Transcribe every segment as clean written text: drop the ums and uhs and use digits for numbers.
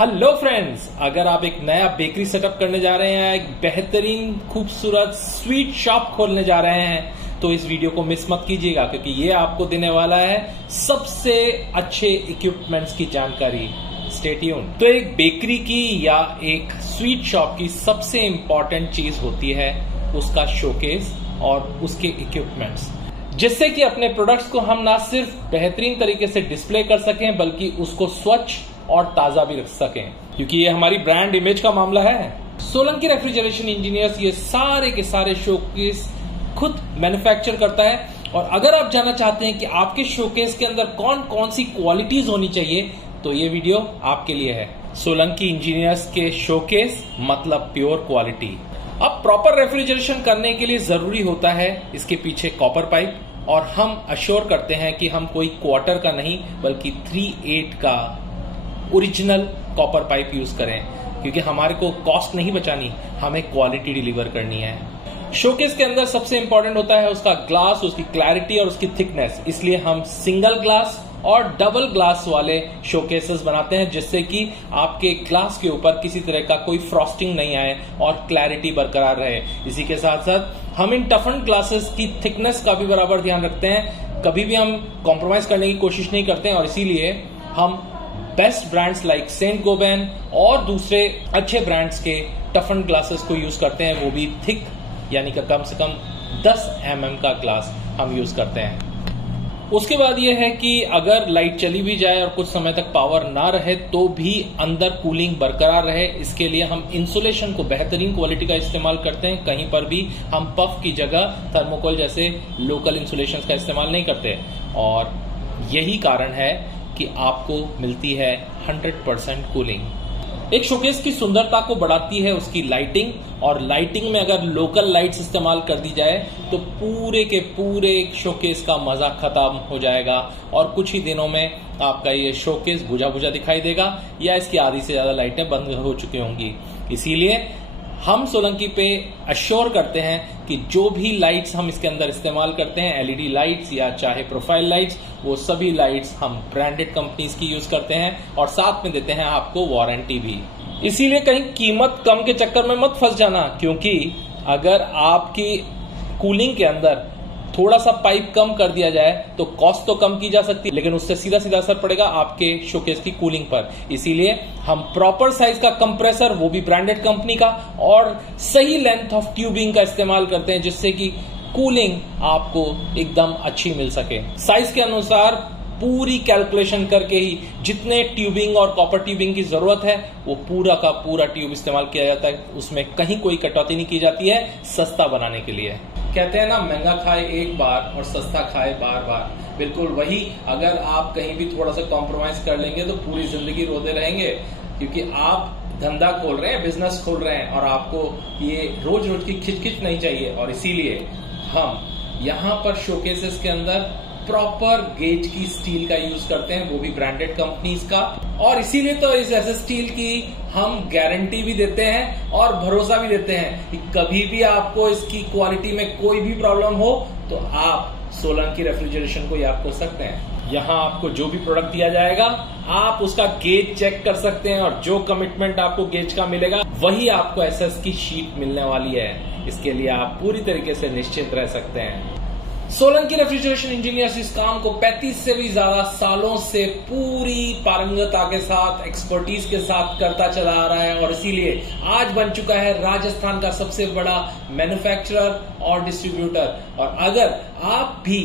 Hello friends, अगर आप एक नया बेकरी सेटअप करने जा रहे हैं, एक बेहतरीन खूबसूरत स्वीट शॉप खोलने जा रहे हैं, तो इस वीडियो को मिस मत कीजिएगा क्योंकि ये आपको देने वाला है सबसे अच्छे इक्विपमेंट्स की जानकारी। Stay tuned. तो एक बेकरी की या एक स्वीट शॉप की सबसे इंपॉर्टेंट चीज होती है उसका शोकेस और उसके इक्विपमेंट्स, जिससे कि अपने प्रोडक्ट्स को हम ना सिर्फ बेहतरीन तरीके से डिस्प्ले कर सकें बल्कि उसको स्वच्छ और ताजा भी रख सकें, क्योंकि ये हमारी ब्रांड इमेज का मामला है। सोलंकी रेफ्रिजरेशन इंजीनियर्स ये सारे के सारे शोकेस खुद मैन्युफैक्चर करता है। और अगर आप जानना चाहते हैं कि आपके शोकेस के अंदर कौन कौन सी क्वालिटीज होनी चाहिए, तो ये वीडियो आपके लिए है। सोलंकी इंजीनियर्स के शोकेस मतलब प्योर क्वालिटी। अब प्रॉपर रेफ्रिजरेशन करने के लिए जरूरी होता है इसके पीछे कॉपर पाइप, और हम अश्योर करते हैं कि हम कोई क्वार्टर का नहीं बल्कि 3/8 का ओरिजिनल कॉपर पाइप यूज करें, क्योंकि हमारे को कॉस्ट नहीं बचानी, हमें क्वालिटी डिलीवर करनी है। शोकेस के अंदर सबसे इंपॉर्टेंट होता है उसका ग्लास, उसकी क्लैरिटी और उसकी थिकनेस। इसलिए हम सिंगल ग्लास और डबल ग्लास वाले शोकेसेस बनाते हैं, जिससे कि आपके ग्लास के ऊपर किसी तरह का कोई फ्रॉस्टिंग नहीं आए और क्लैरिटी बरकरार रहे। इसी के साथ साथ हम इन टफन ग्लासेस की थिकनेस का भी बराबर ध्यान रखते हैं। कभी भी हम कॉम्प्रोमाइज करने की कोशिश नहीं करते हैं, और इसीलिए हम बेस्ट ब्रांड्स लाइक सेंट गोबैन और दूसरे अच्छे ब्रांड्स के टफन ग्लासेस को यूज करते हैं, वो भी थिक, यानी कि कम से कम 10 mm का ग्लास हम यूज करते हैं। उसके बाद यह है कि अगर लाइट चली भी जाए और कुछ समय तक पावर ना रहे तो भी अंदर कूलिंग बरकरार रहे, इसके लिए हम इंसुलेशन को बेहतरीन क्वालिटी का इस्तेमाल करते हैं। कहीं पर भी हम पफ की जगह थर्मोकोल जैसे लोकल इंसुलेशन का इस्तेमाल नहीं करते, और यही कारण है कि आपको मिलती है 100% कूलिंग। एक शोकेस की सुंदरता को बढ़ाती है उसकी लाइटिंग, और लाइटिंग में अगर लोकल लाइट्स इस्तेमाल कर दी जाए तो पूरे के पूरे शोकेस का मजा खत्म हो जाएगा, और कुछ ही दिनों में आपका ये शोकेस बुझा बुझा दिखाई देगा या इसकी आधी से ज्यादा लाइटें बंद हो चुकी होंगी। इसीलिए हम सोलंकी पे अश्योर करते हैं कि जो भी लाइट्स हम इसके अंदर इस्तेमाल करते हैं, एलईडी लाइट्स या चाहे प्रोफाइल लाइट्स, वो सभी लाइट्स हम ब्रांडेड कंपनीज की यूज करते हैं, और साथ में देते हैं आपको वारंटी भी। इसीलिए कहीं कीमत कम के चक्कर में मत फंस जाना, क्योंकि अगर आपकी कूलिंग के अंदर थोड़ा सा पाइप कम कर दिया जाए तो कॉस्ट तो कम की जा सकती है, लेकिन उससे सीधा सीधा असर पड़ेगा आपके शोकेस की कूलिंग पर। इसीलिए हम प्रॉपर साइज का कंप्रेसर, वो भी ब्रांडेड कंपनी का, और सही लेंथ ऑफ ट्यूबिंग का इस्तेमाल करते हैं, जिससे कि कूलिंग आपको एकदम अच्छी मिल सके। साइज के अनुसार पूरी कैलकुलेशन करके ही जितने ट्यूबिंग और कॉपर ट्यूबिंग की जरूरत है वो पूरा का पूरा ट्यूब इस्तेमाल किया जाता है। उसमें कहीं कोई कटौती नहीं की जाती है, सस्ता बनाने के लिए। कहते हैं ना, महंगा खाए एक बार और सस्ता खाए बार बार। बिल्कुल वही, अगर आप कहीं भी थोड़ा सा कॉम्प्रोमाइज कर लेंगे तो पूरी जिंदगी रोते रहेंगे, क्योंकि आप धंधा खोल रहे हैं, बिजनेस खोल रहे हैं, और आपको ये रोज रोज की खिचखिच नहीं चाहिए। और इसीलिए हम यहाँ पर शोकेसेस के अंदर प्रॉपर गेज की स्टील का यूज करते हैं, वो भी ब्रांडेड कंपनीज का। और इसीलिए तो इस ऐसे स्टील की हम गारंटी भी देते हैं और भरोसा भी देते हैं कि कभी भी आपको इसकी क्वालिटी में कोई भी प्रॉब्लम हो तो आप सोलंकी रेफ्रिजरेशन को याद कर सकते हैं। यहाँ आपको जो भी प्रोडक्ट दिया जाएगा आप उसका गेज चेक कर सकते हैं, और जो कमिटमेंट आपको गेज का मिलेगा वही आपको एसएस की शीट मिलने वाली है। इसके लिए आप पूरी तरीके से निश्चित रह सकते हैं। सोलंकी रेफ्रिजरेशन इंजीनियर्स इस काम को 35 से भी ज्यादा सालों से पूरी पारंगतता के साथ, एक्सपर्टीज के साथ करता चला आ रहा है, और इसीलिए आज बन चुका है राजस्थान का सबसे बड़ा मैन्युफैक्चरर और डिस्ट्रीब्यूटर। और अगर आप भी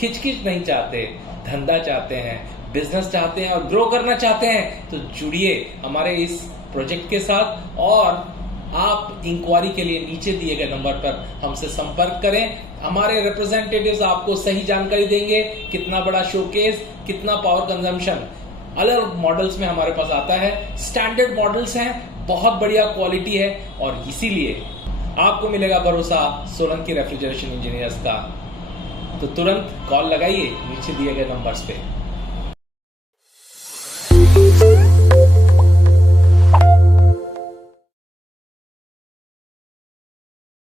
खिचखिच नहीं चाहते, धंधा चाहते हैं, बिजनेस चाहते हैं और ग्रो करना चाहते हैं, तो जुड़िए हमारे इस प्रोजेक्ट के साथ, और आप इंक्वायरी के लिए नीचे दिए गए नंबर पर हमसे संपर्क करें। हमारे रिप्रेजेंटेटिव्स आपको सही जानकारी देंगे, कितना बड़ा शोकेस, कितना पावर कंजम्पशन। अलग मॉडल्स में हमारे पास आता है, स्टैंडर्ड मॉडल्स हैं, बहुत बढ़िया क्वालिटी है, और इसीलिए आपको मिलेगा भरोसा सोलंकी रेफ्रिजरेशन इंजीनियर्स का। तो तुरंत कॉल लगाइए नीचे दिए गए नंबर्स पे।